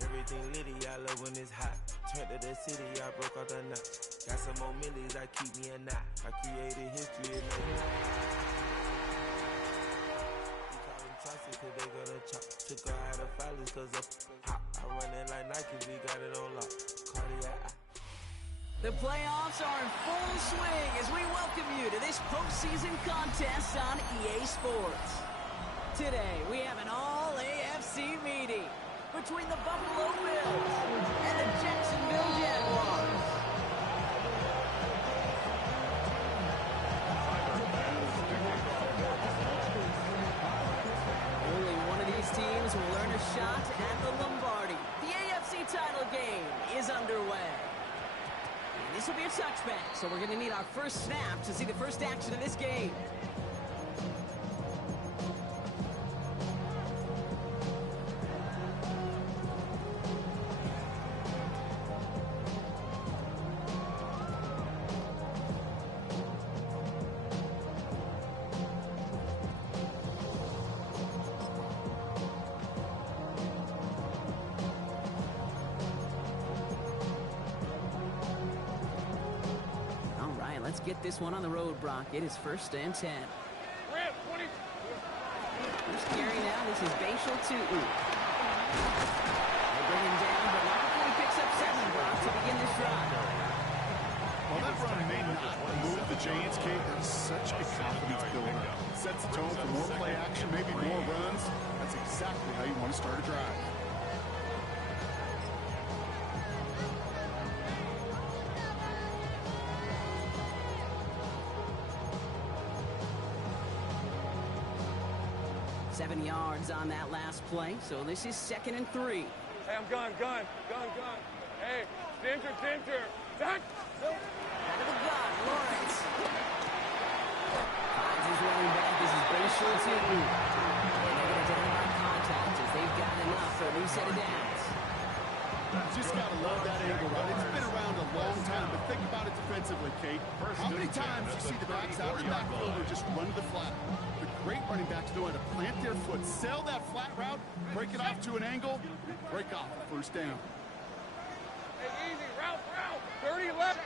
Everything litty, I love when it's hot. Turned to the city, I broke out the knot. Got some more millies, I keep me a knot. I created history, it made me. You call them trusty, cause they gonna chop. Took her out of filers, cause up hop. I run it like Nike, we got it on lock. Cardiac. The playoffs are in full swing as we welcome you to this postseason contest on EA Sports. Today, we have an all-AFC meeting between the Buffalo Bills and the Jacksonville Jaguars. Only one of these teams will earn a shot at the Lombardi. The AFC title game is underway. And this will be a touchback, so we're going to need our first snap to see the first action of this game. Let's get this one on the road, Brock. It is 1st and 10. First carry now. This is Bashal Tutu. They bring him down, but not before he picks up 7, Brock, to begin this drive. Well, that run may not move the Giants, Kate. There's such a confidence builder. Sets the tone for more play action, maybe more runs. That's exactly how you want to start a drive. Seven yards on that last play, so this is 2nd and 3. Hey, I'm gun. Hey, Dinter. Zach! Out of the gun, Lawrence. Finds his running back. This is Bashal Tutu. They're going to down by contact as they've got enough for a new set of downs. Just got to love that angle, right? It's been around a long time, but think about it defensively, Kate. How many times you see the backs out of the backfield or just run to the flat? The great running backs know how to plant their foot, sell that flat route, break it off to an angle, and break off the first down. Hey, easy, route. 30 left.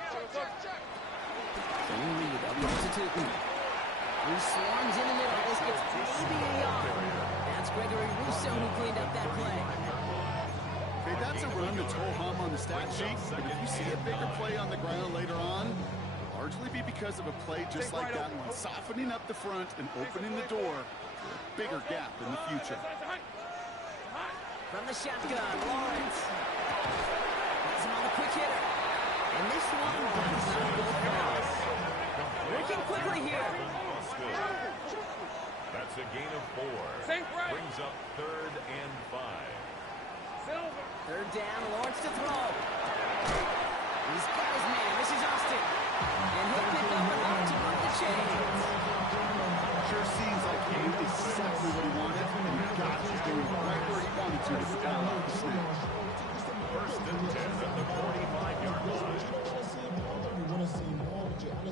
Check. So we lead up to Tutu. He swarms in the middle. This gets maybe a yard. That's Gregory Rousseau who cleaned up that play. Okay, that's a run that's ho-hum on the stat sheet, but if you see a bigger play on the ground later on, largely be because of a play just like that one, softening up the front and opening the door for a bigger gap in the future. From the shotgun, Lawrence. He's on the quick hitter. And this one does not go across. Working quickly here. That's a gain of 4. Brings up 3rd and 5. 3rd down, Lawrence to throw. He's got his man. This is Austin. And he'll pick up enough to move the chains. Sure seems like he knew exactly what he wanted, and he got it. He's doing right where he wanted to get the down off the snap. 1st and 10 at the 45-yard line.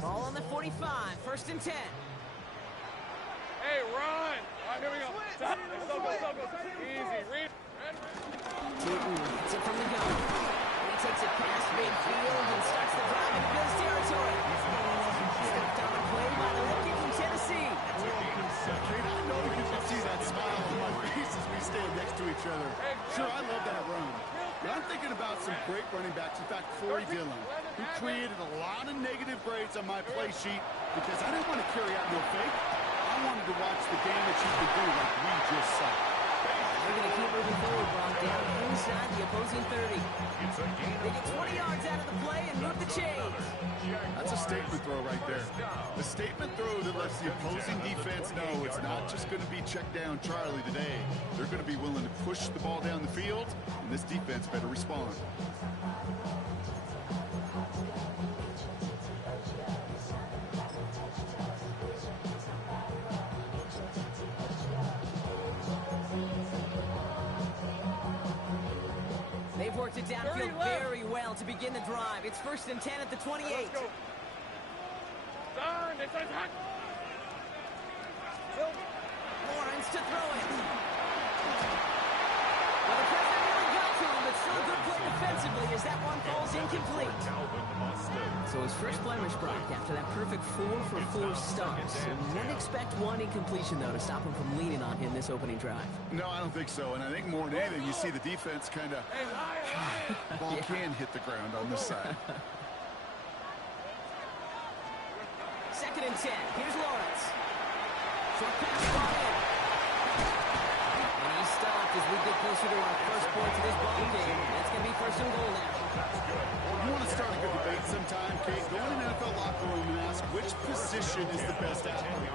Ball on the 45, 1st and 10. Hey, run. All right, here we go. Go. Easy, read. Tutu gets it from the gun. He takes it past midfield and starts the drive in Bills territory. Stepped on a play by the rookie from Tennessee. Kate, I know you can see that smile on my face as we stand next to each other. Sure, I love that run. But I'm thinking about some great running backs. In fact, Corey Dillon, who created a lot of negative grades on my play sheet because I didn't want to carry out no fake. I wanted to watch the game that you could do like we just saw. They're going to keep moving forward, Brock, down inside the opposing 30. They get 20 yards out of the play and move the chains. That's a statement throw right there. A statement throw that lets the opposing defense know it's not just going to be check down Charlie today. They're going to be willing to push the ball down the field, and this defense better respond. They've worked it downfield very well to begin the drive. It's 1st and 10 at the 28. Let's go. Darn, it's attack. Lawrence to throw it. Well, the pressure really got to him, but Still a good play defensively as that one falls incomplete. So his first blemish, Brock, after that perfect 4-for-4 start. So you wouldn't expect one incompletion, though, to stop him from leaning on him this opening drive. No, I don't think so. And I think more than anything, you see the defense kind of... ball can hit the ground on this side. 2nd and 10. Here's Lawrence. Short pass ball in. And he's stopped as we get closer to our first points of this ball game. That's going to be 1st and goal now. You want to start a good debate sometime, Kate? Go in an NFL locker room and ask which position is the best athlete.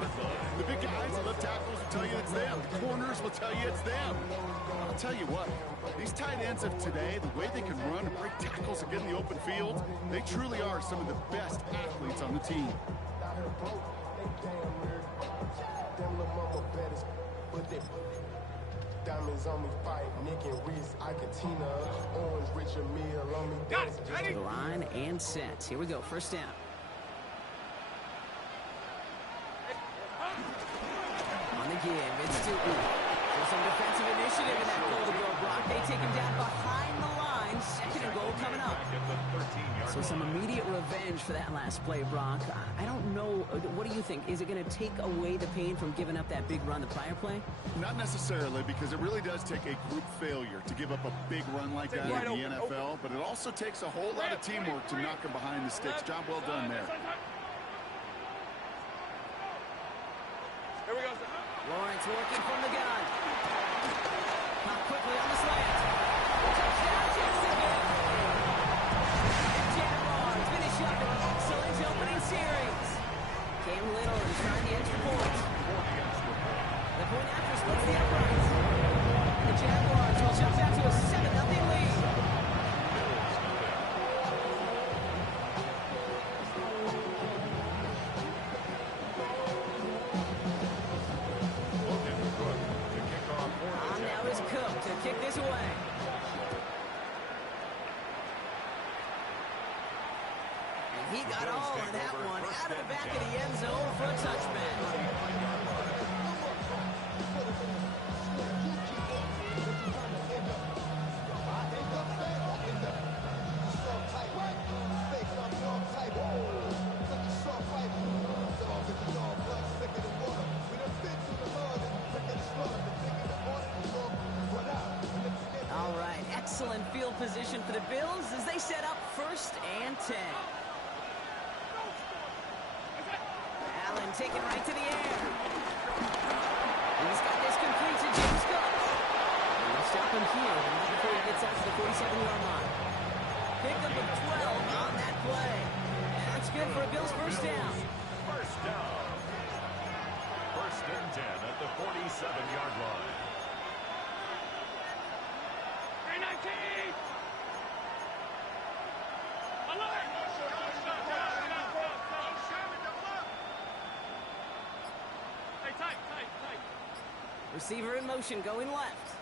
The big guys, the left tackles will tell you it's them. The corners will tell you it's them. I'll tell you what, these tight ends of today, the way they can run and break tackles and get in the open field, they truly are some of the best athletes on the team. Diamonds on me, fight, Nick and Reese, Iketina, Orange, Richard Mill on me. Got it, ready? Line and set. Here we go, 1st down. On the give, it's Stooten. So some defensive initiative in that goal to go, Brock. They take him down behind the line. 2nd and goal coming up. So some immediate revenge for that last play, Brock. I don't know. What do you think? Is it going to take away the pain from giving up that big run the prior play? Not necessarily, because it really does take a group failure to give up a big run like that in the NFL, but it also takes a whole lot of teamwork to knock him behind the sticks. Job well done there. Here we go. Lawrence working from the gun. Caught quickly on the slant. Touchdown, Jacksonville. And Jaguars finish up an excellent opening series. Cam Little is trying the extra point. The point after splits the uprights. The Jaguars will jump out to a 7-0 lead. Now is Cook to kick this away. And he got all of that one out of the back of the end zone for a touchback. All right, excellent field position for the Bills as they set up 1st and 10. Allen taken right to the air. He's got this complete to James Cook. We'll stop him here, but not before he gets out to the 47-yard line. Picked up with 12 on that play. And that's good for a Bills 1st down. 1st down. 1st and 10 at the 47-yard line. Receiver in motion, going left.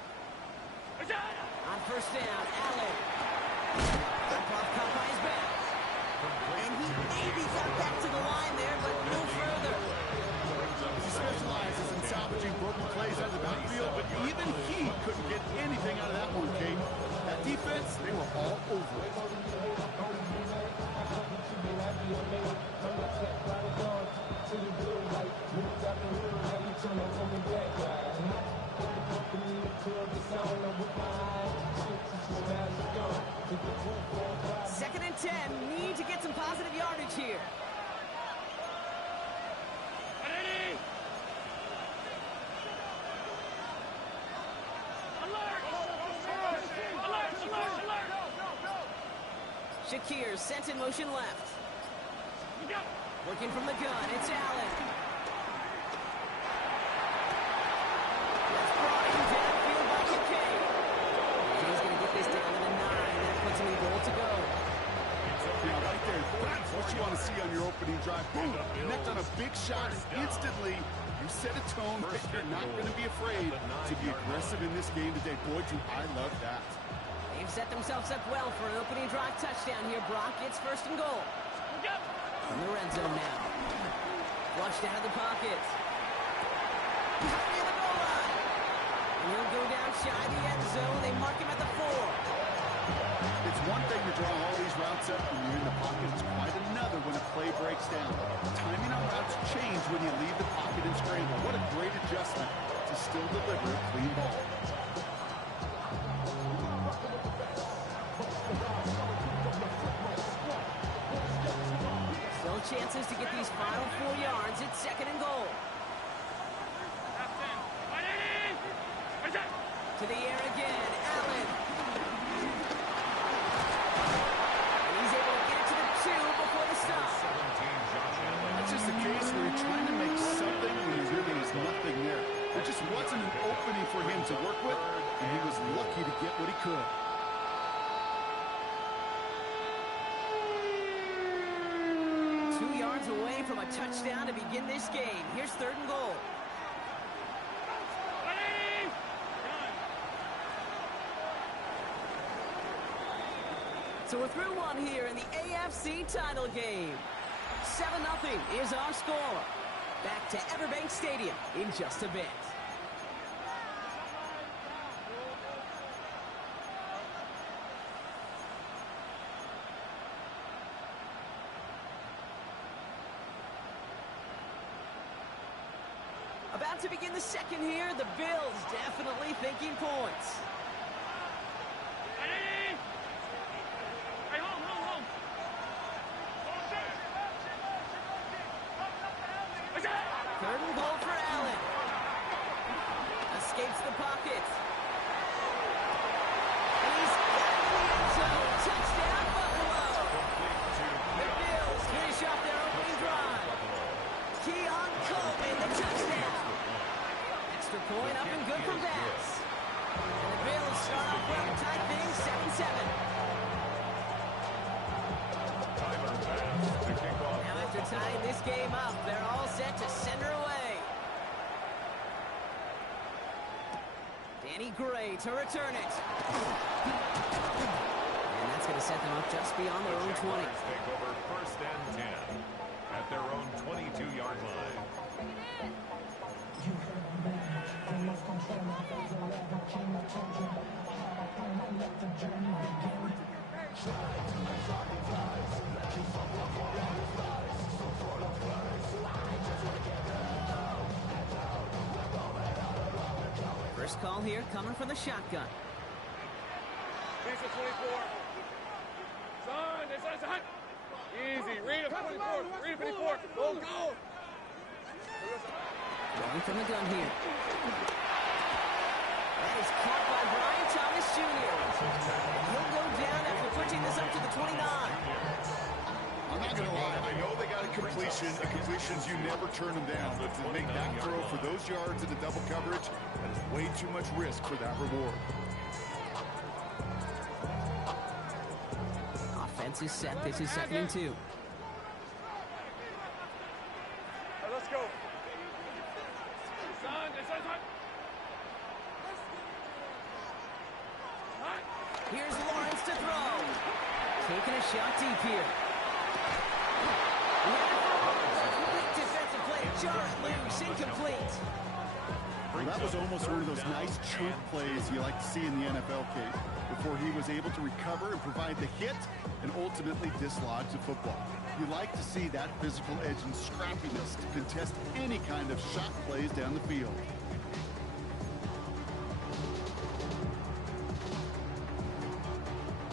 On 1st down, Allen. Caught by his back. And he maybe got back to the line there, but no further. He specializes in salvaging broken plays out of the backfield, but even he couldn't get anything out of that one, Kate. That defense, they were all over it. Second and 10, need to get some positive yardage here. Shakir sent in motion left. Working from the gun, it's Allen. That's brought in downfield by Kincaid. And he's going to get this down to the 9. That puts him in goal to go. Yeah, right there. That's what you want to see on your opening drive. Boom! Connect on a big shot, and instantly you set a tone that you're not going to be afraid to be aggressive in this game today. Boy, do I love that. They've set themselves up well for an opening drive touchdown here, Brock. It's 1st and goal. From the red zone now. Flushed out of the pocket. He's near the goal line. And he'll go down shy of the end zone. They mark him at the 4. It's one thing to draw all these routes up when you're in the pocket. It's quite another when a play breaks down. Timing on routes change when you leave the pocket and scramble. What a great adjustment to still deliver a clean ball. Still chances to get these final 4 yards. It's 2nd and goal. To the air again, Allen. And he's able to get it to the 2 before the stop. That's just the case where you're trying to make something when there really is nothing there. There just wasn't an opening for him to work with, and he was lucky to get what he could. Away from a touchdown to begin this game. Here's 3rd and goal. So we're through one here in the AFC title game. 7-0 is our score. Back to Everbank Stadium in just a bit. About to begin the second here. The Bills definitely thinking points. Third and goal for Allen. Escapes the pocket. And he's got it in the end zone. Touchdown, Buffalo. The Bills finish off their opening drive. Keon Coleman, the touchdown. Extra point up and good for Bass. And the Bills start off well to tie things 7-7. Now after tying this game up, they're all set to send her away. Danny Gray to return it. And that's going to set them up just beyond their own 20. Take over 1st and 10 at their own 22-yard line. First call here coming from the shotgun. Piece of 24. Son. Easy. Read him 24. Read him 54. Go. Going from the gun here. That is caught by Brian Thomas Jr. He'll go down after pushing this up to the 29. I'm not going to lie. I know they got a completion, and completions, you never turn them down. But to make that throw for those yards in the double coverage, that is way too much risk for that reward. Offense is set. This is 2nd and 2. Let's go. Son. Here's Lawrence to throw. Taking a shot deep here. Complete defensive play. Jar it loose. Incomplete. Well, that was almost one of those nice chunk plays you like to see in the NFL, Kate, before he was able to recover and provide the hit and ultimately dislodge the football. You like to see that physical edge and scrappiness to contest any kind of shot plays down the field.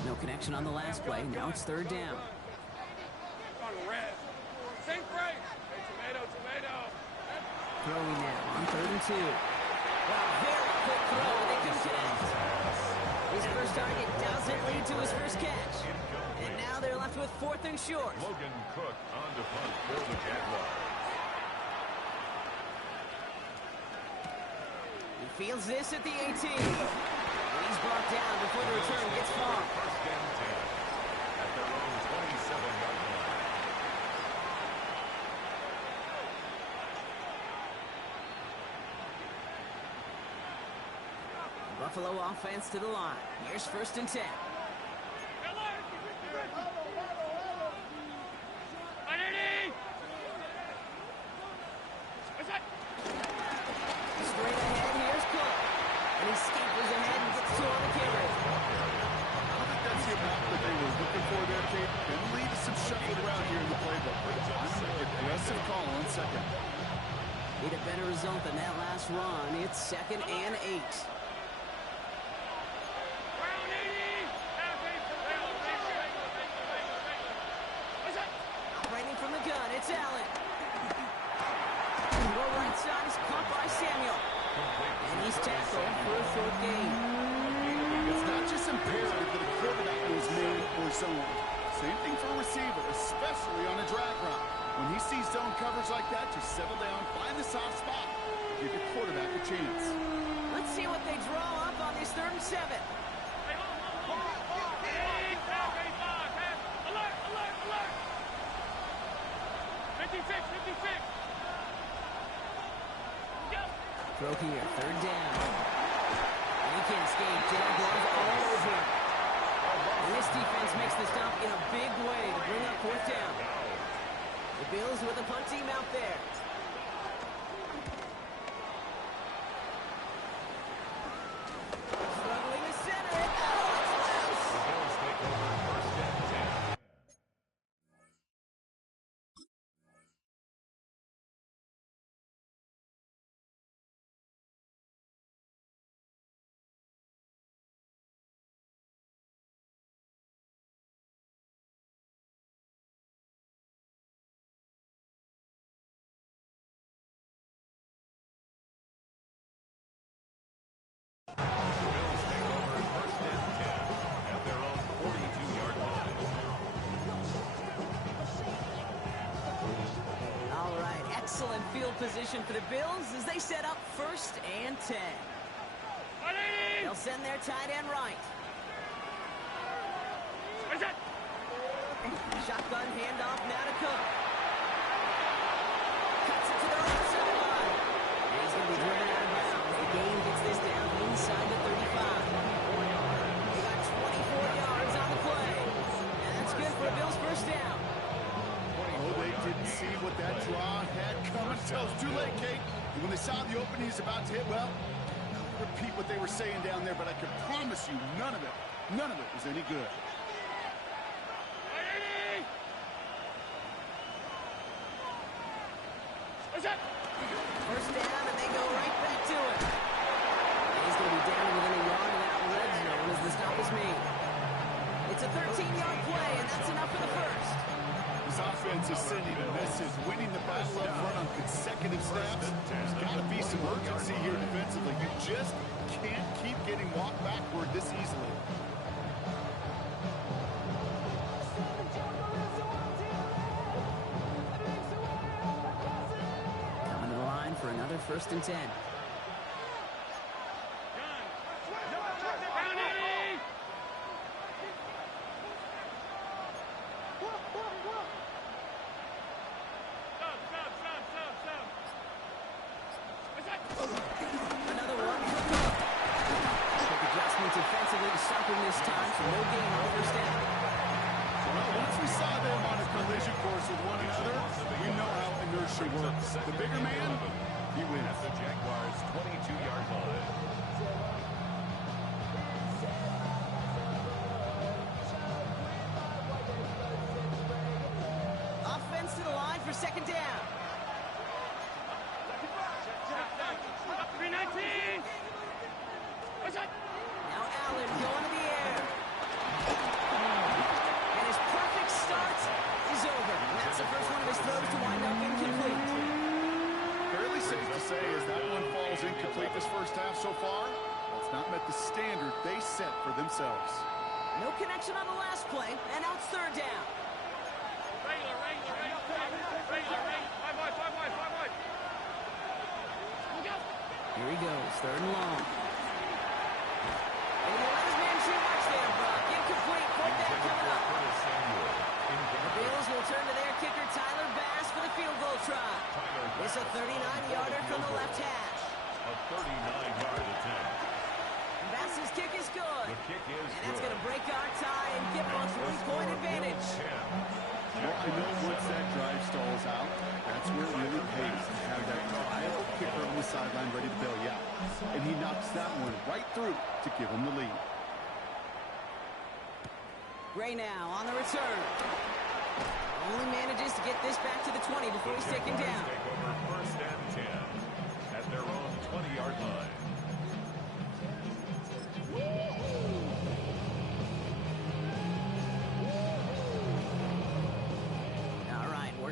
No connection on the last play. Now it's 3rd down. On red. Sink break. Hey, tomato. Throwing now on 3rd and 2. Wow, very quick throw. They can connect. His first target doesn't lead to his first catch. And now they're left with 4th and short. Logan Cook on to punt for the Jaguars. He fields this at the 18. He's brought down before the return gets far. 1st and 10 at their own 27-yard line. Buffalo offense to the line. Here's 1st and 10. Straight ahead, here's Cook. And he scampers ahead and gets 2 on the carry. I don't think Need a better result than that last run. It's 2nd and 8. Operating from the gun, it's Allen. Go right side is caught by Samuel. And he's tackled for a 4th gain. It's not just imperative that a quarterback goes man or zone. Same thing for a receiver, especially on a drag route. When he sees zone coverage like that, just settle down, find the soft spot, give your quarterback a chance. Let's see what they draw up on this 3rd and 7. Throw here, 3rd down. And he can't escape. Jaguars all over him. And this defense makes the stop in a big way to bring up 4th down. The Bills with a punt team out there. Struggling to center it. Oh, it's loose. The Bills take over 1st and 10. Excellent field position for the Bills as they set up 1st and 10. They'll send their tight end right. Shotgun handoff now to Cook. Cuts it to the right sideline. He's going to be driven out of bounds. The game gets this down inside the 35. They got 24 yards on the play. And that's good for a Bills 1st down. Oh, they didn't see what that draw had coming until it's too late, Kate. And when they saw the opening he's about to hit, well, I'll repeat what they were saying down there, but I can promise you none of it was any good. First down, and they go right back to it. He's going to be down within a yard of that red zone as the stop is made. It's a 13-yard play, and that's enough for the 1st. This offense is sending a message, winning the battle up front on consecutive snaps. There's got to be some urgency here defensively. You just can't keep getting walked backward this easily. Coming to the line for another 1st and 10. Another one. Quick adjustments defensively to stop him this time, so no gain on 1st down. Well, once we saw them on a collision course with one another, we know how inertia works. The bigger man, he wins. At the Jaguars' 22-yard line. Offense to the line for 2nd down. Now Allen going to the air. And his perfect start is over. And that's the first one of his throws to wind up incomplete. Fairly safe to say as that one falls incomplete this 1st half so far, it's not met the standard they set for themselves. No connection on the last play, and now it's 3rd down. Here he goes, 3rd and long. And he let his man too much there, Brock. Incomplete, 4th down coming up. The Bills will turn to their kicker, Tyler Bass, for the field goal try. It's a 39-yarder from the left hash. A 39-yard attempt. Bass's kick is good. The kick is and that's going to break our tie and give them a 3-point advantage. Well, I know once that drive stalls out, that's where it really pays to have that reliable kicker on the sideline ready to bail you out. And he knocks that one right through to give him the lead. Gray now on the return. Only manages to get this back to the 20 before he's taken down. Take over 1st and 10.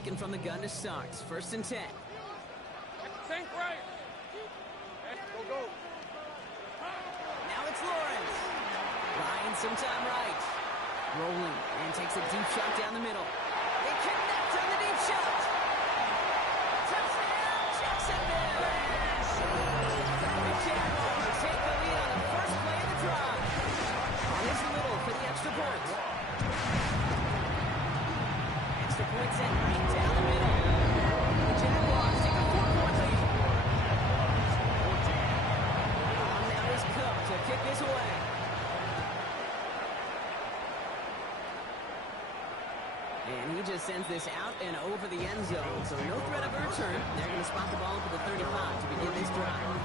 working from the gun to start. First and 10. Sink right. Go. Now it's Lawrence. Ryan sometime right. Rolling and takes a deep shot down the middle. They connect on the deep shot. Touchdown, Jacksonville. The Jaguars take the lead on the first play of the drive. Here's Little for the extra point. Extra point sent right down the middle. The Jaguars take a 4-point lead. Now is Cook to kick this away. And he just sends this out and over the end zone. So no threat of a return. They're going to spot the ball up at the 35 to begin this drive.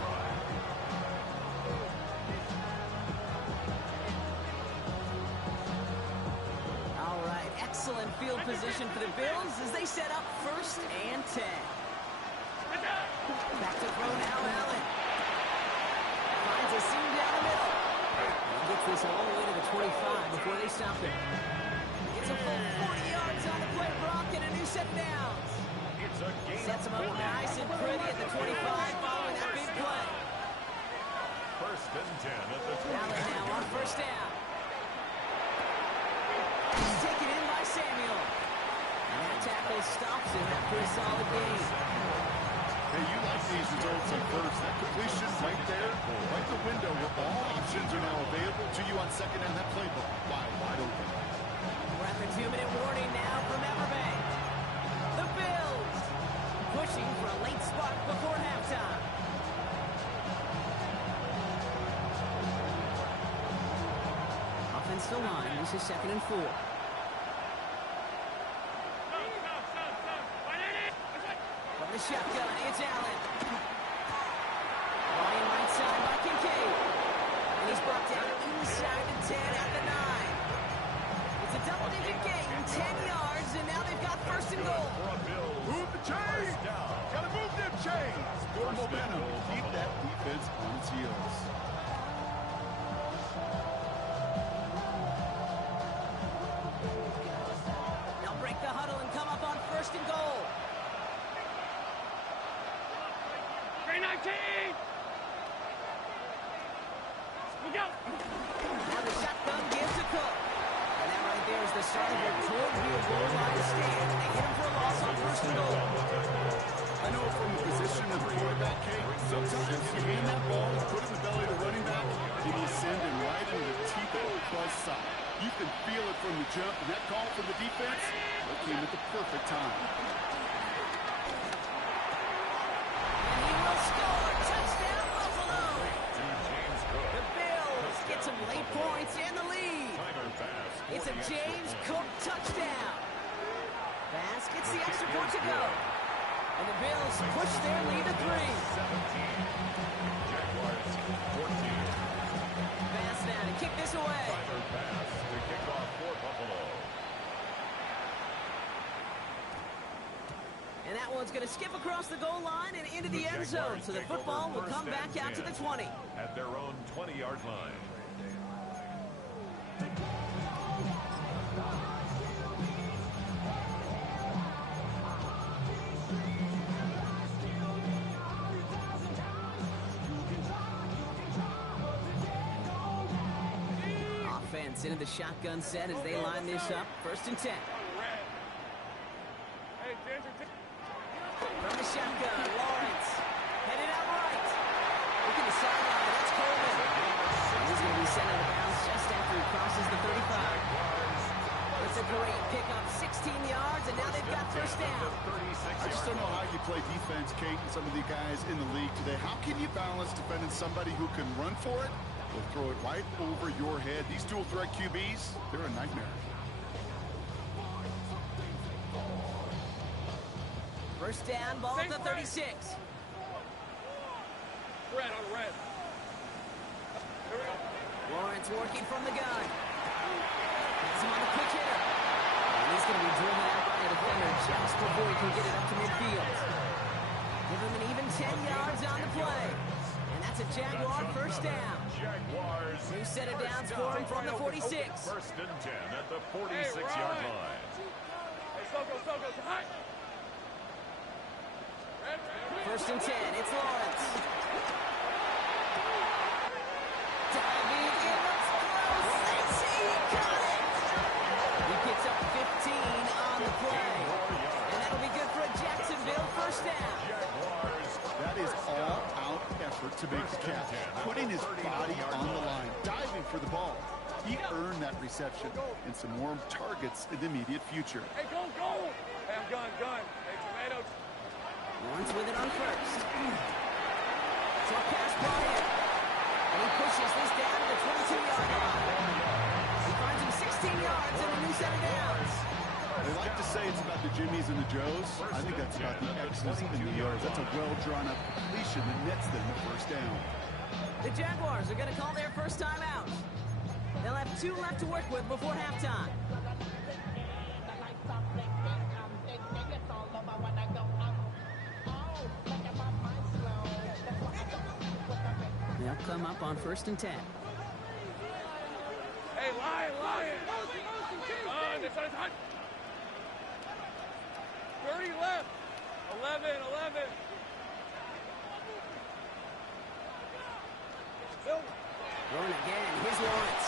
All right, excellent field position for the Bills as they set up first and 10. Back to throw now, Allen. Finds a seam down the middle. He gets this all the way to the 25 before they stop him. It's a full 40 yards on the play, Brock, and a new set of downs. Sets him up nice and pretty at the 25 following that big play. First and 10 at the 20. Allen now on first down. He's taken in by Samuel. And that tackle stops him after a solid gain. Hey, you like these results at first. That completion right there, right the window where all options are now available to you on second and that playbook. Wide open. We're at the 2-minute warning now from Everbank. The Bills pushing for a late spark before halftime. Offensive line, this is second and 4. From the shotgun, it's Allen. Ryan right side by Kincaid. And he's brought down inside the 10 at the 9. It's a double-digit gain, 10 yards, and now they've got first and goal. Move the chains! Gotta move them chains! Good momentum. Keep that defense on its heels. They'll break the huddle and come up on first and goal. 319! Look out! Now the shotgun gives to Cook. And that right there is the start of a towards-view goal line stand. They hit him for a loss on first and goal. I know from the position of the quarterback, Kate, sometimes you hand that ball and put it in the belly of the running back, and you send him right into the teeth of the buzz saw. You can feel it from the jump, and that call from the defense, that came at the perfect time. And he will score. Touchdown, Buffalo. The Bills get some late points and the lead. It's a James Cook touchdown. Bass gets the extra point to go. And the Bills push their lead to 3. 17. Jaguars 14. Bass now to kick this away. Pass to kick off for Buffalo. And that one's going to skip across the goal line and into the end zone. So the football will come back out to the 20. At their own 20-yard line. Offense into the shotgun set as they line this up. First and 10. Hey, Ginger, From the shotgun, Lawrence. Headed out right. Looking to sideline. That's Coleman. And he's going to be sent out of bounds just after he crosses the 35. It's a great pickup. 16 yards, and now they've got first down. I just don't know how you play defense, Kate, and some of the guys in the league today. How can you balance defending somebody who can run for it or throw it right over your head? These dual threat QBs, they're a nightmare. First down, ball at the 36. red on red. Here we go. Lawrence working from the gun. Gets him on the quick hitter. And he's going to be driven out by the defender just before he can get it up to midfield. Give him an even 10 yards on the play. And that's a Jaguar first down. Jaguars. New set of downs for him from the 46. First and 10 at the 46-yard line. Hey, Soko, high. First and 10, it's Lawrence. Diving in the throw, Stacey got it! He picks up 15 on the play. And that'll be good for a Jacksonville first down. That is all-out effort to make the catch, putting his body on the line, diving for the ball. He earned that reception and some more targets in the immediate future. Hey, go! Hey, I'm gun. Hey, tomatoes. Lawrence with it on first. Short pass Bryant. And he pushes this down to the 22-yard line. He finds him 16 yards and a new set of downs. They like to say it's about the Jimmies and the Joes. I think that's about the X's and the O's. That's a well-drawn-up completion that nets them the first down. The Jaguars are going to call their first time out. They'll have 2 left to work with before halftime. They'll come up on first and 10. Hey, Lion! This is hot. 30 left. 11. Throwing again, here's Lawrence.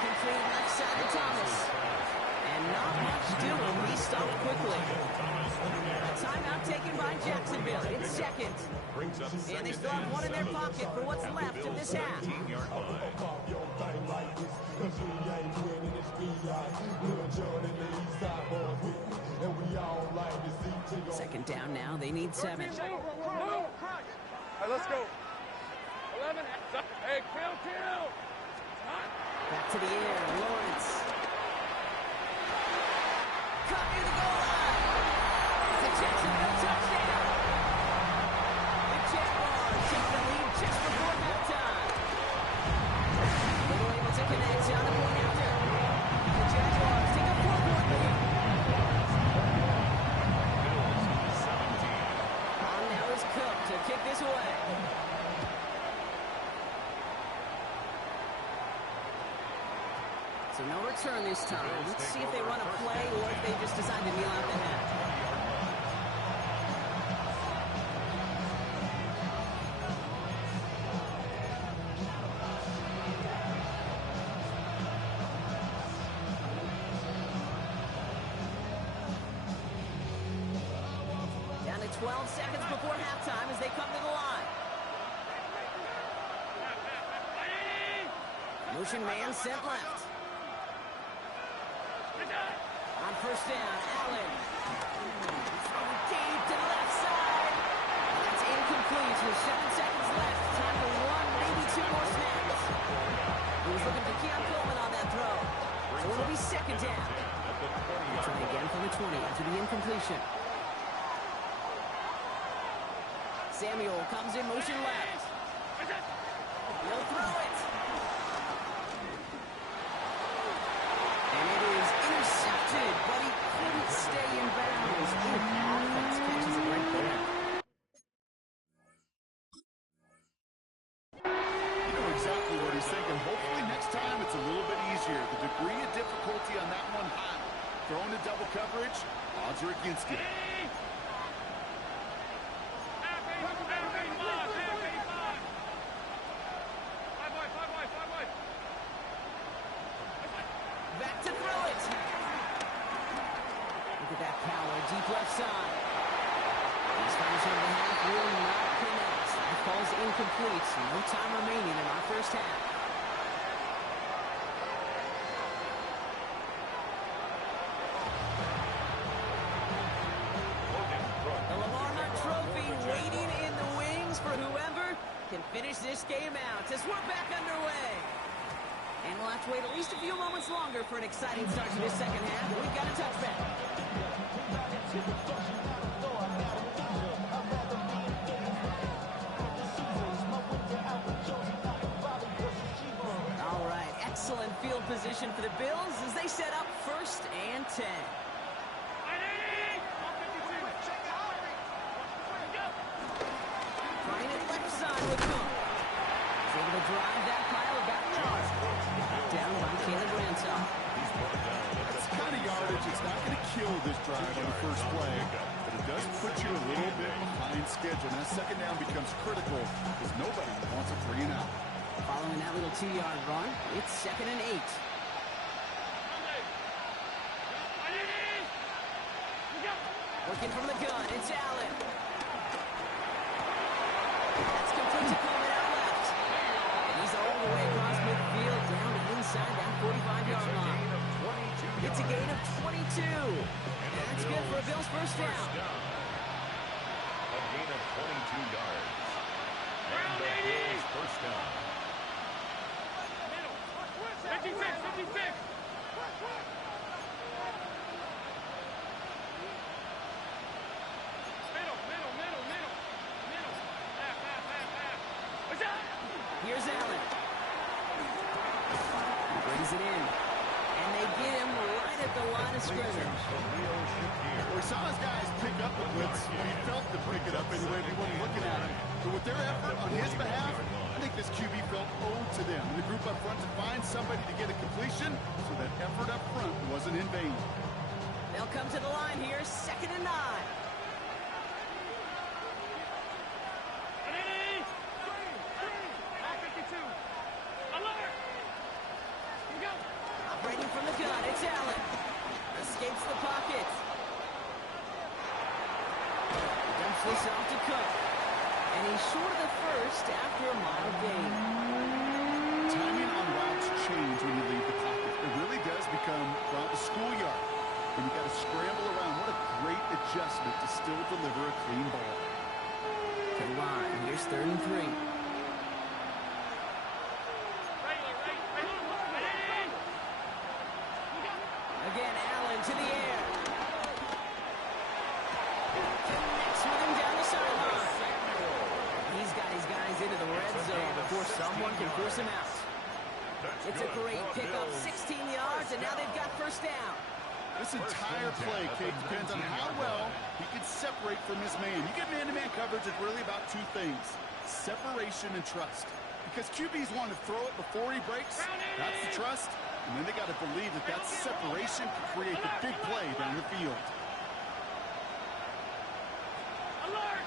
Complete left side to Thomas. And not much doing. He stopped quickly. A timeout taken by Jacksonville. It's second. And they still have one in their pocket for what's left of this half. Second down now. They need 7. All right, let's go. 11. Hey, kill. Back to the air, Lawrence. Cut near the goal line. It's a Jacksonville touchdown. The Jaguars take the lead just before halftime. They were able to connect on the point after. The Jaguars take a 4-point lead. On now is Cook to kick this away. So no return this time. Let's see if they run a play or if they just decide to kneel out the half. Down to 12 seconds before halftime as they come to the line. Motion man sent left. On first down, Allen. Throwing deep to the left side. That's incomplete with 7 seconds left. Time for 1, maybe 2 more snaps. He was looking for Keon Coleman on that throw. So it'll be second down. We'll try again from the 20 after the incompletion. Samuel comes in motion left. He'll throw it. But he couldn't stay in bounds. Offense catches it right there. You know exactly what he's thinking. Hopefully next time it's a little bit easier. The degree of difficulty on that one high. Throwing to double coverage, odds are against it. Back to throw it. Look at that power, deep left side. These fires on the half will not connect. That ball's incomplete. No time remaining in our first half. The Lamar Hunt Trophy waiting in the wings for whoever can finish this game out as we're back underway. And we'll have to wait at least a few moments longer for an exciting start to this second half. We've got a touchback. All right, excellent field position for the Bills as they set up first and 10. Trying it left side with Cook. He's able to drive that pile of back yards. Down by Caleb Ransom. That's the kind of yardage. It's not going to kill this drive on the first play, but it does put you a little bit behind Lions' schedule. Now, second down becomes critical because nobody wants a 3 and out. Following that little 2-yard run, it's 2nd and 8. Working from the gun, it's Allen. That's complete to Coleman out left. And he's all the way across midfield, down to inside that 45-yard line. It's a gain of 22. That's good for a Bills first down. A gain of 22 yards. And the Bills first down. 56, 56. Here's Allen. He brings it in. And they get him right at the line of scrimmage. We saw his guys pick up the blitz. We felt them pick it up anyway. We weren't looking at him. But with their effort on his behalf, I think this QB felt owed to them. And the group up front to find somebody to get a completion so that effort up front wasn't in vain. They'll come to the line here, 2nd and 9. Operating from the gun, it's Allen. Escapes the pocket. Dumps this off to Cook. And he's short of the first after a mile gain. Timing on routes change when you leave the pocket. It really does become around the schoolyard. And you got to scramble around. What a great adjustment to still deliver a clean ball. To the line, here's 3rd and 3. Again, Allen to the air. Connects with him down the sideline. He's got his guys into the red zone before someone can force him out. It's a great pickup, 16 yards, and now they've got first down. This entire play, Kate, depends on how well he can separate from his man. You get man-to-man coverage, it's really about 2 things: separation and trust. Because QBs want to throw it before he breaks. That's the trust. And then they got to believe that that separation can create the big play down the field. Alert!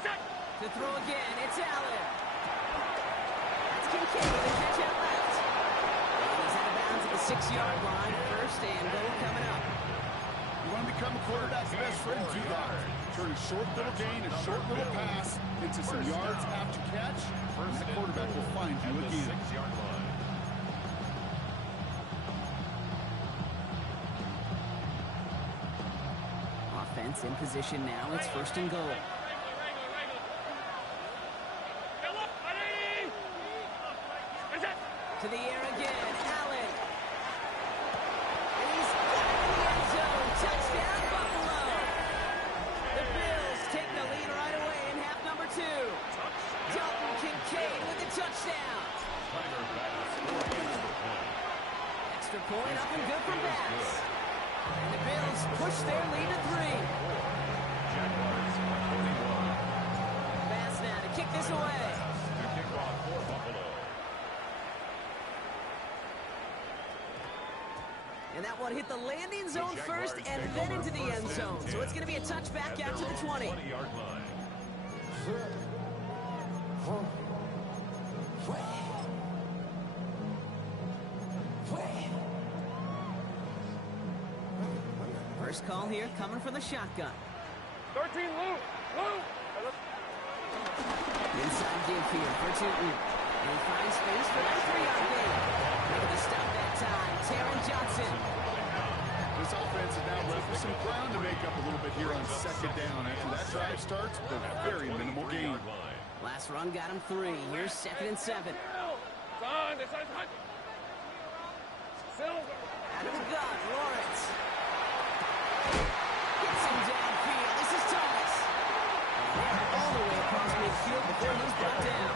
To throw again, it's Allen. That's Kincaid, the catch out left. And he's out of bounds at the 6-yard line. First and goal coming up. You want to become a quarterback's best friend? Do that. Turn a short little gain, a short little pass into some yards after catch, and that quarterback will find you again. 6-yard line. Offense in position now. It's 1st and goal. To the air again, Allen. And he's got it in the end zone. Touchdown, Buffalo. The Bills take the lead right away in half number 2. Dalton Kincaid with the touchdown. Extra point up and good for Bass. And the Bills push their lead to 3. Jaguars 41. Bass now to kick this away. To kick off for Buffalo. And that one hit the landing zone first and then into the end zone. So it's going to be a touchback out to the 20. 20-yard line. First call here coming from the shotgun. 13, Luke. Inside give here for Tootin. And he finds space for that 3-yard gain. Making the stop that time, Taron Johnson. This offense is now left with some ground to make up a little bit here on 2nd down. After that drive starts with a very minimal gain. Last run got him 3. Here's 2nd and 7. Out of the gun, Lawrence. Gets him downfield. This is Thomas. All the way across midfield before he's brought down.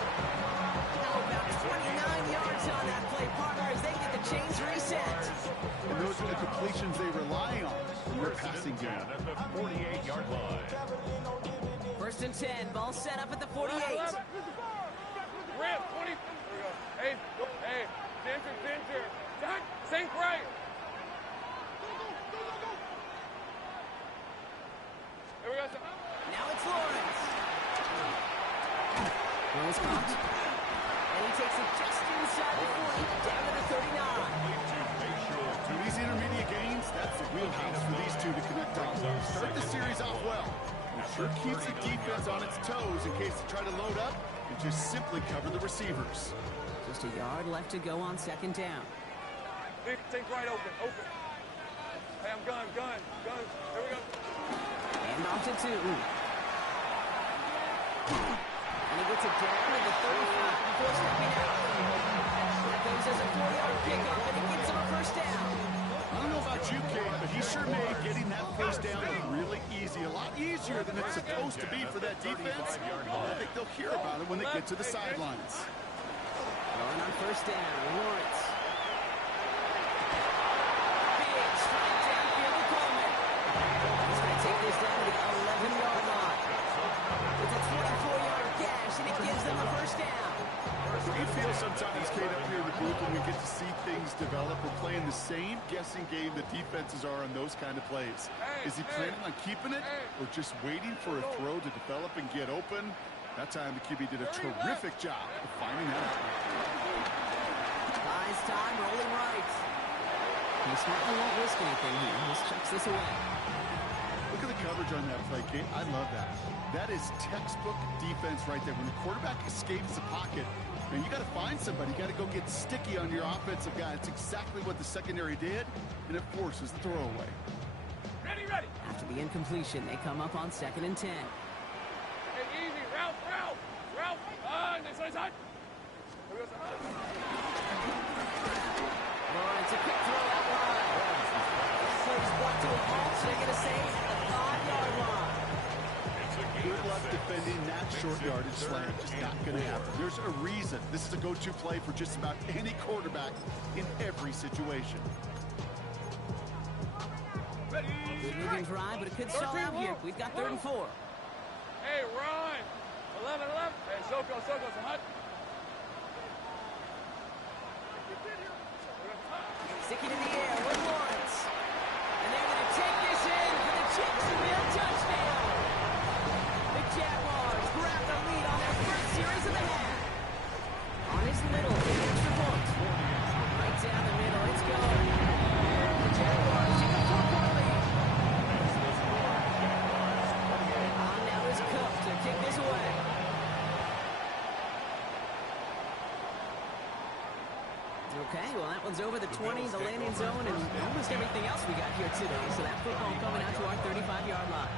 Now about 29 yards on that play, partner, as they get the chains reset. And those are the completions they rely on from their passing game. At the 48-yard line. 1st and 10. Ball set up at the 48. Ramp, 20. Hey, Ginger. Sink right. Here we Now it's Lawrence. Throws caught. And he takes it just inside the 40, down to the 39. To these intermediate gains, that's the wheelhouse for these two to connect on. Start the series off well. It sure keeps the defense on its toes in case they try to load up and just simply cover the receivers. Just a yard left to go on second down. Think right open. Hey, I'm guns. Here we go. And off to 2. And he gets it down to the 35 before stepping out. That goes as a 4-yard pickup, and he gets him a first down. I don't know about you, Kate, but he sure made getting that first down really easy. A lot easier than it's supposed to be for that defense. I think they'll hear about it when they get to the sidelines. Going on first down, Lawrence. Big strike downfield to Coleman. He's going to take this down to the 11-yard line. It's a 24-yard gash, and it gives them a first down. We feel sometimes, Kate, up here in the booth when we get to see things develop. We're playing the same guessing game the defenses are on those kind of plays. Is he planning on keeping it or just waiting for a throw to develop and get open? That time the QB did a terrific job of finding out. Buys time, rolling right. He certainly won't risk anything here. He just chucks this away. Look at the coverage on that play, Kate. I love that. That is textbook defense right there. When the quarterback escapes the pocket, man, you got to find somebody. You got to go get sticky on your offensive guy. It's exactly what the secondary did, and it forces the throwaway. Ready. After the incompletion, they come up on 2nd and 10. Hey, easy. Route. Next side. Here we go. Lawrence, a quick throw out wide. Plays blocked to a halt, so they're going to say at the 5-yard line. Good luck defending that short yardage slant. Just not going to happen. There's a reason. This is a go-to play for just about any quarterback in every situation. Ready. Good moving drive, but it could stall out here. We've got 3rd and 4. Hey, run. 11. Hey, Soko, so hot. Sticking in the air with Lawrence. And they're going to take this in for the Jacksonville touchdown. The Jaguars grab the lead on their first series of the half. On his middle, the extra point. Right down the middle, it's going. The Jaguars take a 4-point lead. Now is Cook to kick this away. Okay, well, that one's over the 20, the landing zone, and almost everything else we got here today. So that football coming out to our 35-yard line.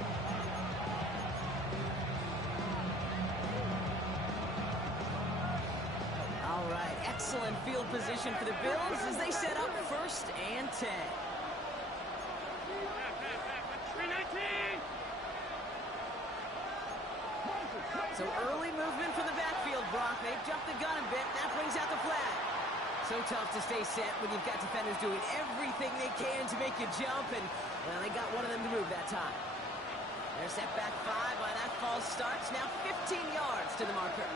All right, excellent field position for the Bills as they set up 1st and 10. So early movement from the backfield, Brock. They've jumped the gun a bit. That brings out the flag. So tough to stay set when you've got defenders doing everything they can to make you jump, and, well, they got one of them to move that time. They're set back 5 by that false start. Now 15 yards to the marker.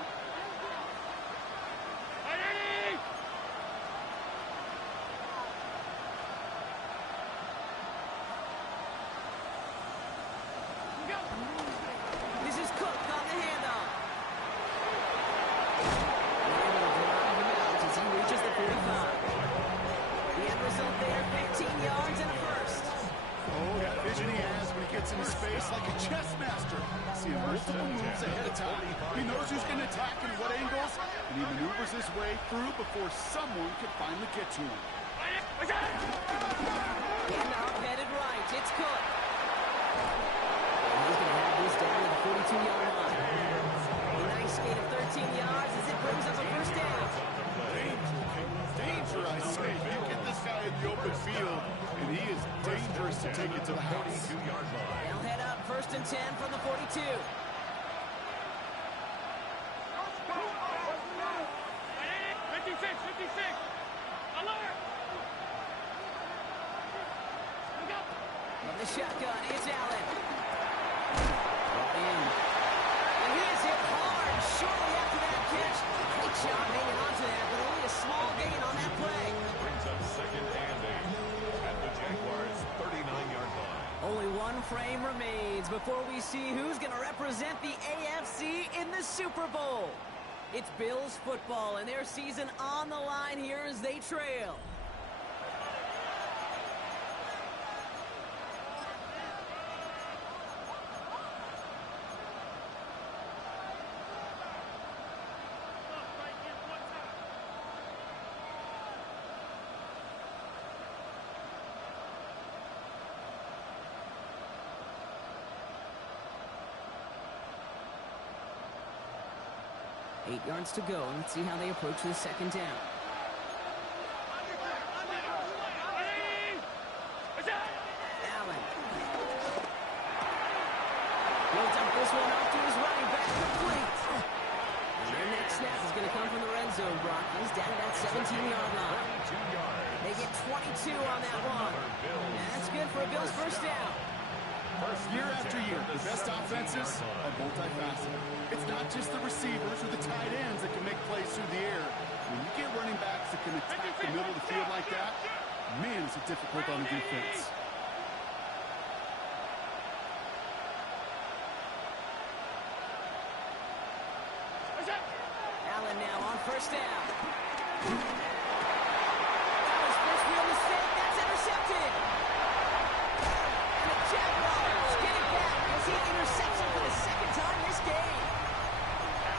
This is Cook on the handoff. As he reaches the 45. The end result there, 15 yards and a first. Oh, that vision he has when he gets into space like a chess master. Seeing multiple moves ahead of time. He knows who's going to attack and what angles, and he maneuvers his way through before someone can finally get to him. Handoff headed right. It's Cook. And he's going to have this down to the 42-yard line. A nice gain of 13 yards as it brings up a first down. Danger, I say. You get this guy in the open field, and he is dangerous to take it to the house. They'll head up 1st and 10 from the 42. 56. Alert! From the shotgun, it's Allen. Brought in. And he is hit hard shortly after that catch. Great job hanging on to that, but only a small gain on that play. Brings up 2nd and 8 at the Jaguars' 39-yard line. Only one frame remaining. fades before we see who's going to represent the AFC in the Super Bowl. It's Bills football, and their season on the line here as they trail. Eight yards to go. Let's see how they approach the second down. Allen. Loads up this one off to his running back, complete. And their next snap is going to come from the red zone, Broncos, down at that 17-yard line. They get 22 on that one. And that's good for a Bills first down. Year after year, the best offenses are multifaceted. It's not just the receivers or the tight ends that can make plays through the air. When you get running backs that can attack the middle of the field like that, man, is it difficult on the defense. Allen now on first down. That was first real mistake. That's intercepted. And the Jaguars get it back. You'll see interception for the second time this game.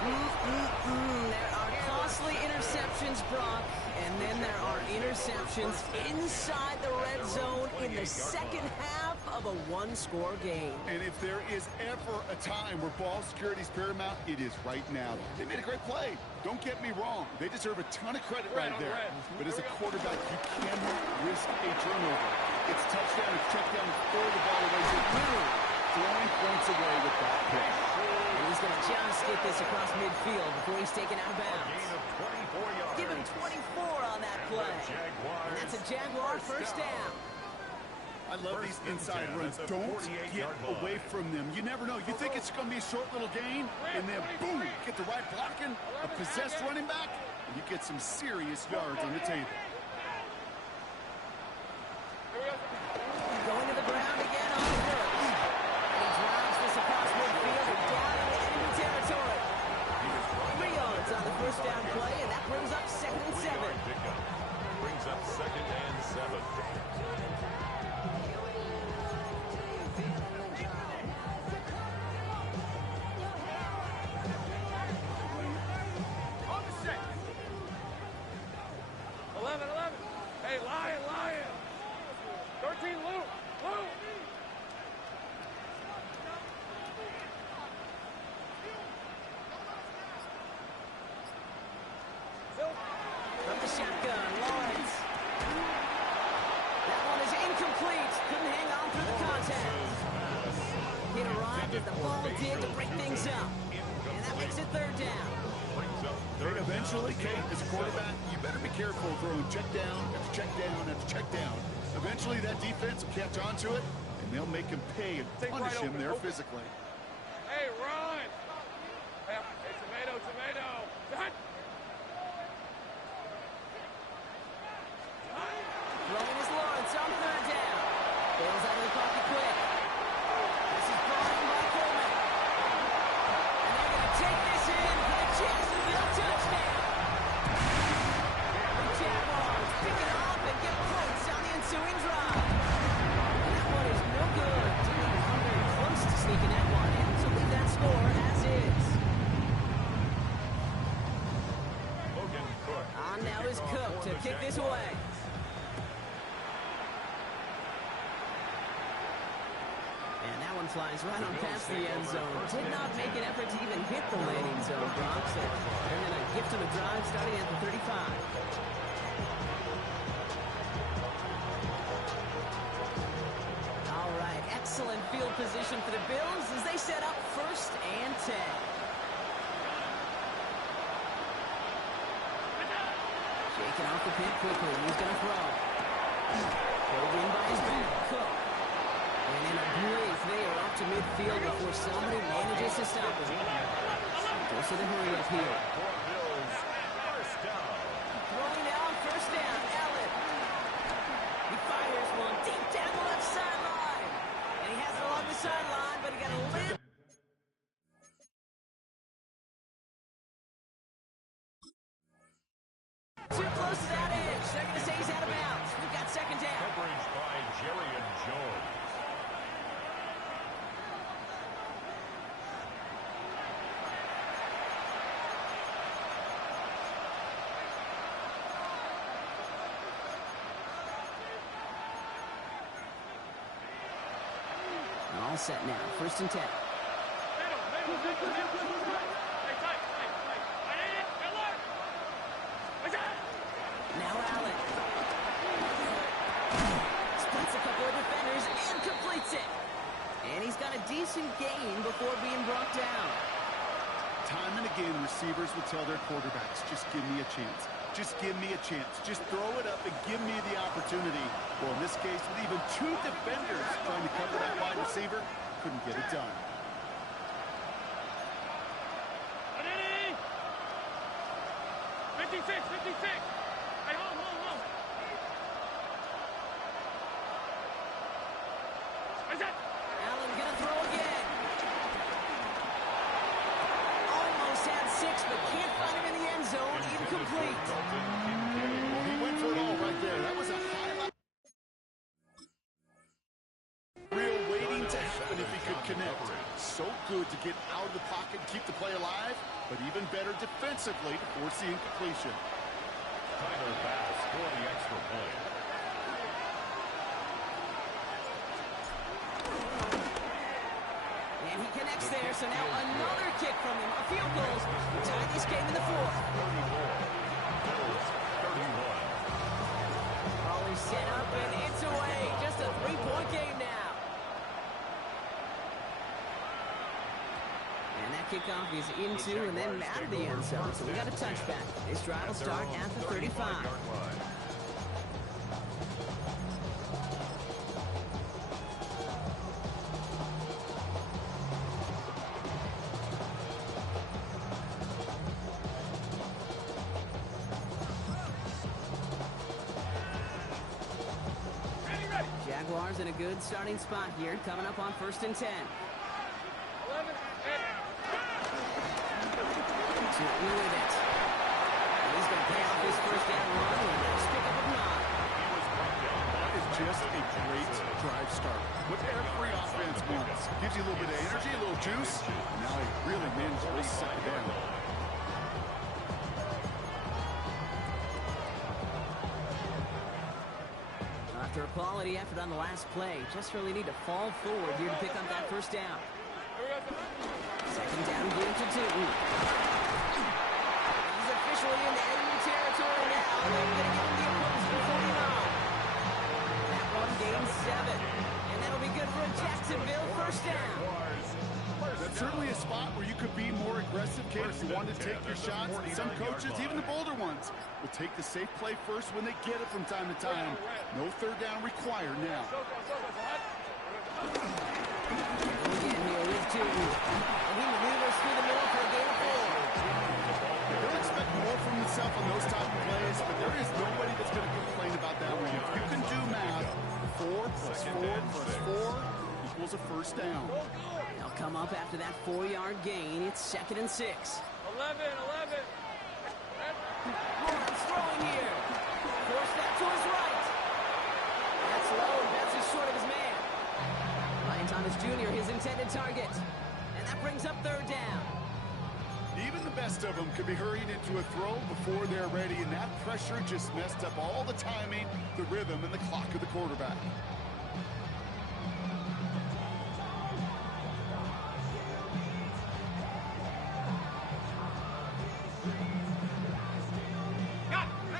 There are costly interceptions, Brock, and then there are interceptions inside the red zone in the second half of a one-score game. And if there is ever a time where ball security is paramount, it is right now. They made a great play. Don't get me wrong. They deserve a ton of credit right there. But as a quarterback, you cannot risk a turnover. It's touchdown, it's check down, throw the ball away. You're literally throwing points away with that pick. And he's going to just get this across midfield before he's taken out of bounds. Give him 24 on that play. And that's a Jaguar first down. I love these inside runs. Don't get away from them. You never know. You think it's going to be a short little gain, and then boom, get the right blocking, a possessed running back, and you get some serious yards on the table. Going to the ground again on the first. And he drives this across midfield and down into enemy territory. 3 yards on the first down play, and that brings up 2nd and 7. Brings up 2nd and 7. Hey, Lion! 13, Luke! From the shotgun, Lawrence. That one is incomplete. Couldn't hang on through the contact. It arrived as the ball did to break things up. And that makes it 3rd down. Eventually, Kate, as a quarterback, you better be careful throwing check down after check down after check down. Eventually, that defense will catch on to it, and they'll make him pay and punish him there physically. Hey, run! Hey, tomato! Done! Throwing is Lawrence on 3rd down. Bails out of the pocket quick. This is brought in by Coleman. And they're going to take this in for the Jacksonville touchdown. The Jaguars pick it up and get points on the ensuing drive. And that one is no good. Didn't even come very close to sneaking that one in, so leave that score as is. On now is Cook to kick this away. And that one flies right on past the end zone. Did not make an effort to even hit the landing zone, Brock. So they're going to gift him a drive starting at the 35. All right, excellent field position for the Bills as they set up 1st and 10. Shaking off the pin quickly. He's going to throw. Pulled in by his back. Cook. And in a blaze, they are off to midfield before somebody manages to stop him. Goes to the hurry up here. Throwing now, first down, Allen. He fires one deep down the left sideline. And he has it along the sideline. set now. 1st and 10. Now Allen. Splits a couple of defenders and completes it. And he's got a decent gain before being brought down. Time and again, receivers will tell their quarterbacks, just give me a chance. Just give me a chance. Just throw it up and give me the opportunity. Well, in this case, with even 2 defenders trying to cover that wide receiver, couldn't get it done. 56. Hey, hold. Allen gonna throw again. Almost had 6, but can't find him in the end zone. Incomplete. Well, he went for it all right there. That was a highlight. Real waiting to happen if he could connect. So good to get out of the pocket and keep the play alive, but even better defensively to force the incompletion. Tyler Bass for the extra point. And he connects there, so now another kick from him. A field goal to tie this game in the 4th. Bills 31. Ball is set up, and it's away. Just a 3-point game now. And that kickoff is into and then out of the end zone, so we got a touchback. This drive will start at the 35. Jaguars in a good starting spot here, coming up on 1st and 10. With it. And he's going to pay off his 1st down run with a nice pickup of 9. That is just a great drive start. What every offense wants. Gives you a little bit of energy, a little juice. And now he really managed to suck it down. After a quality effort on the last play, just really need to fall forward here to pick up that 1st down. 2nd down, give to Tootin. Officially in the enemy territory now. They're going to give him the opposing 49. That one gains 7. And that'll be good for a Jacksonville 1st down. That's certainly a spot where you could be more aggressive, Kate, if you want to take your shots. Some coaches, even the bolder ones, will take the safe play first when they get it from time to time. No 3rd down required now. Again here with Tootin. And he maneuvers through the middle for a gain of 4. They'll expect more from himself on those type of plays, but there is nobody that's going to complain about that one. If you can do math, 4 plus 4 plus 4 equals a 1st down. They'll come up after that 4-yard gain. It's 2nd and 6. 11. Lawrence throwing here. Force that to his right. That's low, and that's just short of his man. Ryan Thomas Jr., his intended target. And that brings up 3rd down. Even the best of them could be hurried into a throw before they're ready, and that pressure just messed up all the timing, the rhythm, and the clock of the quarterback.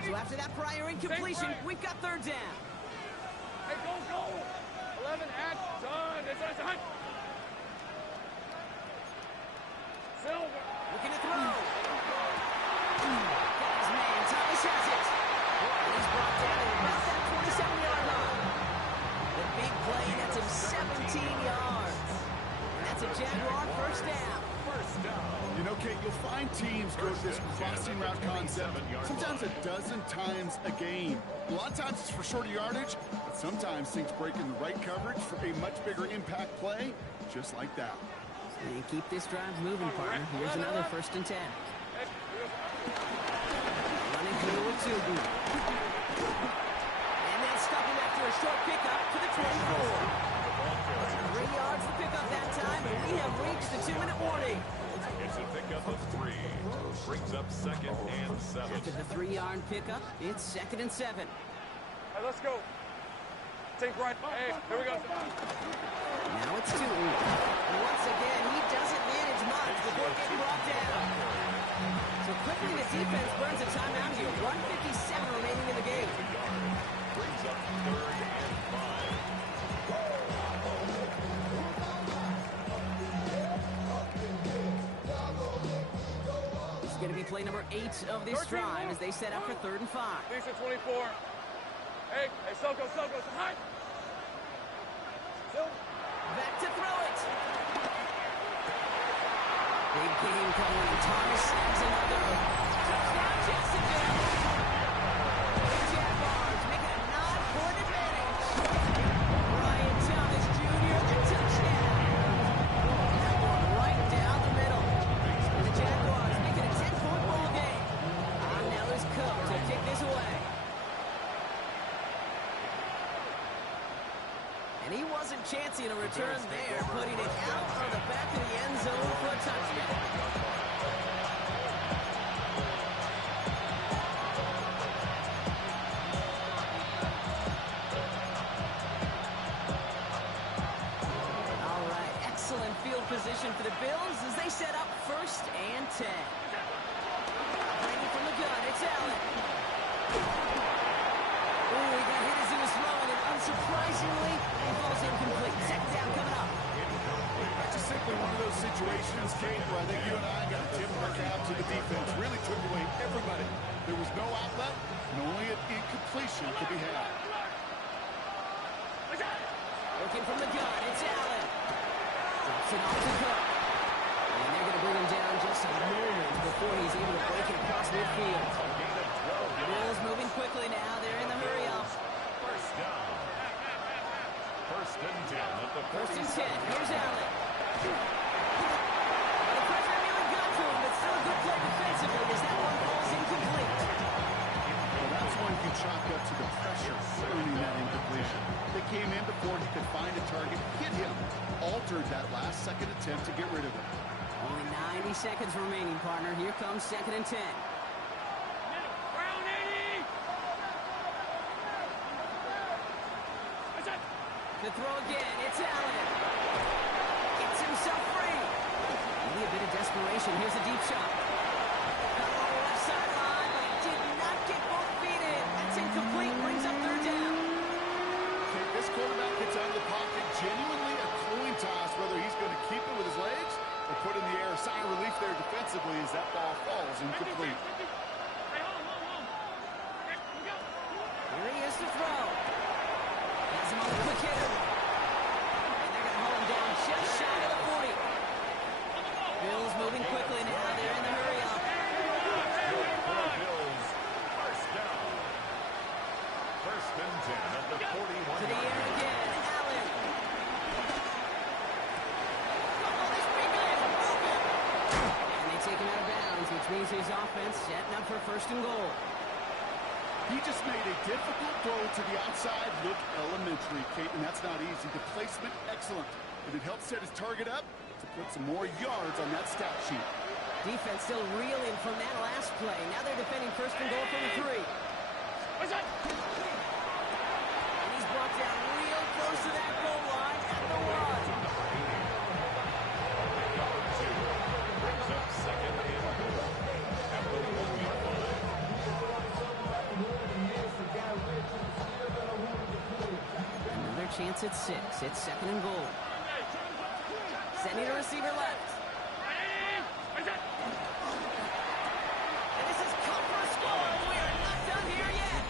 So after that prior incompletion, we've got 3rd down. Hey, go. 11, act, done. It's a hunt. Silver. Looking to throw. Got his man. Thomas has it. And he's brought down at about that 27-yard line. The big play, that's him 17 yards. And that's a Jaguar 1st down. You know, Kate, you'll find teams go to this crossing route concept sometimes a dozen times a game. A lot of times it's for shorter yardage, but sometimes things break in the right coverage for a much bigger impact play, just like that. And keep this drive moving, partner. Here's another 1st and 10. Running through with Tootin. And they'll stop him after a short pickup to the 24. 3 yards to pick up that time, and we have reached the 2-minute warning. It's a pickup of 3. Brings up 2nd and 7. After the 3-yard pickup, it's 2nd and 7. All right, let's go. Sink right. Hey, here we go. Now it's 2. And once again, he doesn't manage much before getting brought down. So quickly the defense burns a timeout here. 1:57 remaining in the game. Brings up 3rd and 5. It's going to be play number 8 of this drive as they set up for 3rd and 5. Lisa 24. Hey, Soko, hi. Back to throw it. Big game coming, and Thomas snags another. Touchdown, Jacksonville. The Jaguars making a 9-point advantage. Brian Thomas Jr., the touchdown. That one right down the middle. And the Jaguars making a 10-point ball game. Now there's Cook to kick this away. And he wasn't chancing a return there, putting it out on the back of the end zone for a touchdown. All right, excellent field position for the Bills as they set up 1st and 10. Brady from the gun, it's Allen. Oh, he got hit as he was throwing, and unsurprisingly, he falls incomplete. Second down coming up. That's just simply one of those situations, Kate, where I think you and I got to tip our cap to the defense. Really took away everybody. There was no outlet, and only an incompletion could be had. Looking from the gun, it's Allen. Drops it off to Cook. And they're going to bring him down just a moment before he's able to break it across midfield. Bills moving quickly now. They're in the hurry-up. First down. 1st and 10 at the 1st and 10. 47. Here's Allen. The pressure nearly got to him, but still a good play defensively as that one falls incomplete. Well, that's one you chalk up to the pressure earning that incompletion. They came in before he could find a target, hit him, altered that last-second attempt to get rid of him. Only 90 seconds remaining, partner. Here comes 2nd and 10. To throw again, it's Allen. Gets himself free. Maybe a bit of desperation. Here's a deep shot. Cut on the left sideline, but he did not get both feet in. That's incomplete. Brings up 3rd down. Okay, this quarterback gets out of the pocket, genuinely a coin toss whether he's going to keep it with his legs or put in the air. Sign of relief there defensively as that ball falls incomplete. Here he is to throw. Has him on the quick hitter. And they're going to hold him down just shy of the 40. Bills moving quickly now. They're in the hurry-up. Bills. First down. 1st and 10 at the 41. To the air again. Allen. Oh, this big guy is moving. And they take him out of bounds, which means his offense setting up for 1st and goal. He just made a difficult throw to the outside look elementary, Kate, and that's not easy. The placement, excellent. But it helped set his target up to put some more yards on that stat sheet. Defense still reeling from that last play. Now they're defending 1st and goal from the 3. And he's brought down real close to that goal line at the 1. Brings up 2nd and goal at the 45. Another chance at 6. It's 2nd and goal. Sending a receiver left. And this is cut for a score. We are not done here yet.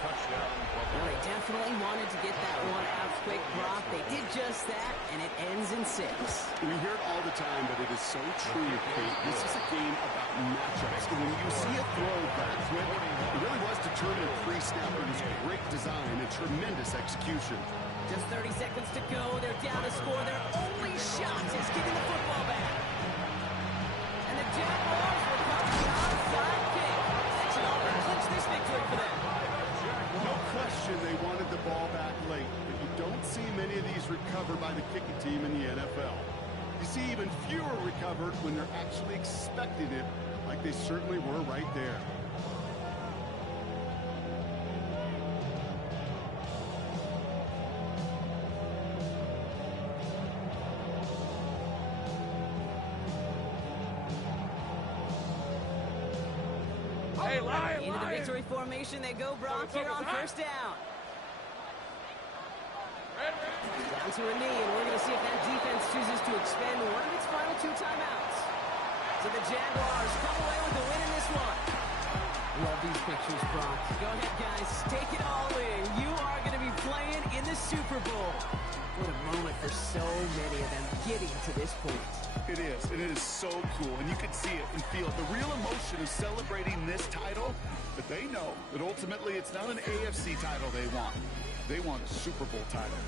Touchdown. Well, they definitely wanted to get that one out quick, Brock. They did just that, and it ends in 6. We hear it all the time, but it is so true, Kate. This is a game about matchups. And when you see a throw that quick, it really was determined pre-snap. It was great design and tremendous execution. Just 30 seconds to go. They're down to score. Their only shot is getting the football back. And the Jaguars recover the onside kick. That should all clinch this victory for them. No question they wanted the ball back late, but you don't see many of these recovered by the kicking team in the NFL. You see even fewer recovered when they're actually expecting it, like they certainly were right there. Hey, Lion, Into the Lion. victory formation they go, Brock, here on first down. Down to a knee, and we're going to see if that defense chooses to expend one of its final 2 timeouts. So the Jaguars come away with the win in this one. Love these pictures, Brock. Go ahead, guys. Take it all in. You are going to be playing in the Super Bowl. What a moment for so many of them getting to this point. It is, and it is so cool, and you can see it and feel it. The real emotion of celebrating this title, but they know that ultimately it's not an AFC title they want. They want a Super Bowl title.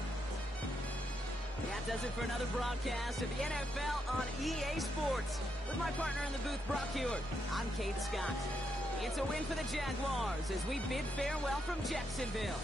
That does it for another broadcast of the NFL on EA Sports. With my partner in the booth, Brock Hewitt, I'm Kate Scott. It's a win for the Jaguars as we bid farewell from Jacksonville.